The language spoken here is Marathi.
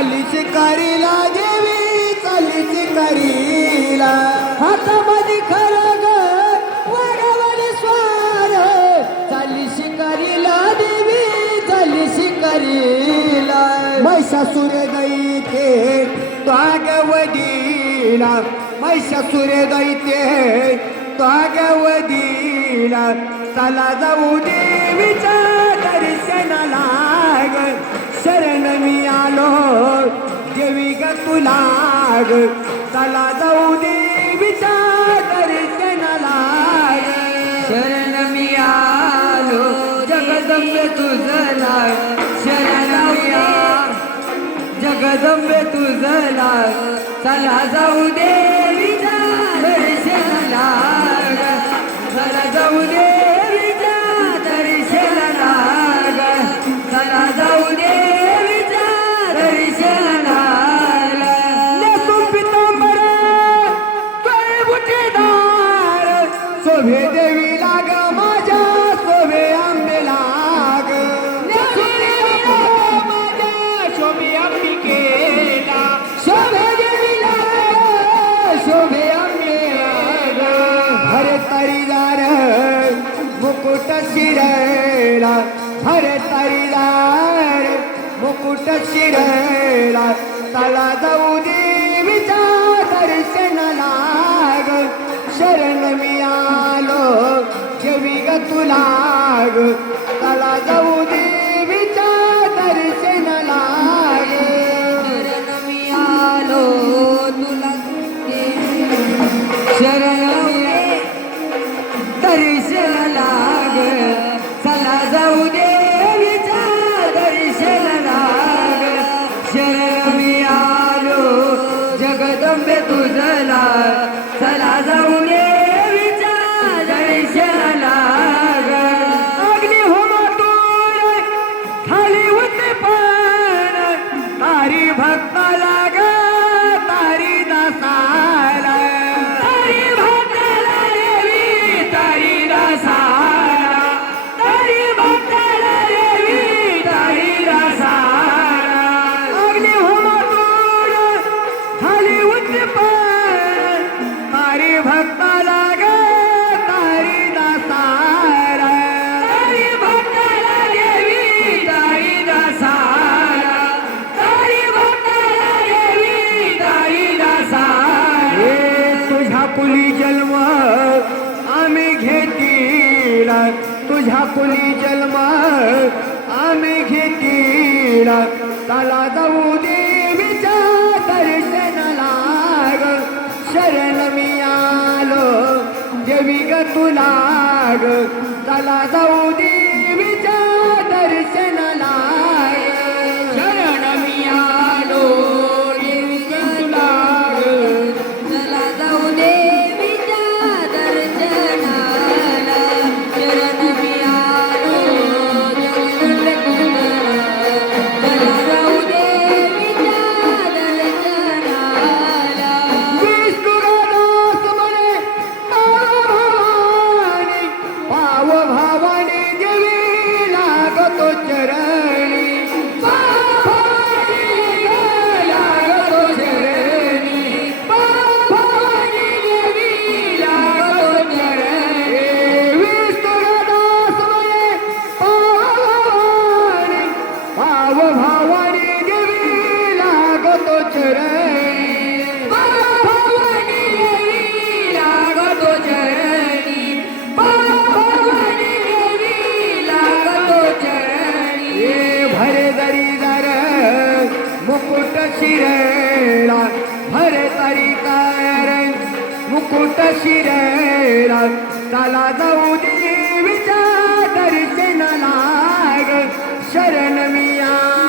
चाली शिकारीला देवी चाली शिकारीला हातामध्ये खरग वाघावरी स्वार. चाली शिकारीला देवी चाली शिकारीला महिषासुर दैते त्वागवदीला महिषासुर दैते त्वागवदीला चला जाऊ देवीच्या दर्शनाला शरण मी आलो तुला चला जाऊ देवीच्या दर्शनाला. ग. शरण मी आलो जगदंबे तुझला शरण मी आलो जगदंबे तुझला चला जाऊ दे हर तरीदार मुकुट शिरेला हर तरीदार मुकुट शिरेला तला जाऊ देवीच्या दर्शनाला ग शरण मी आलो जेवी ग तुला तला जाऊ दे दर्शन लाग. चला जाऊ देवीच्या दर्शन लाग. शरण मी आलो जगदंबे तुझला. चला जाऊ दे तुझ्या कुली जन्म आम्ही घेतीला त्याला जाऊ देवीच्या दर्शनाला शरण मी आलो देवी ग तुला त्याला जाऊ दे भावानी देवी लागतो चरणी भावानी देवी लागतो चरणी भावानी देवी लागतो चरणी हे भरे दरी दर मुकुट शिरेला. भरे तरी कारण मुकुट शिरेला. चला जाऊ देवीच्या दर्शनाला ग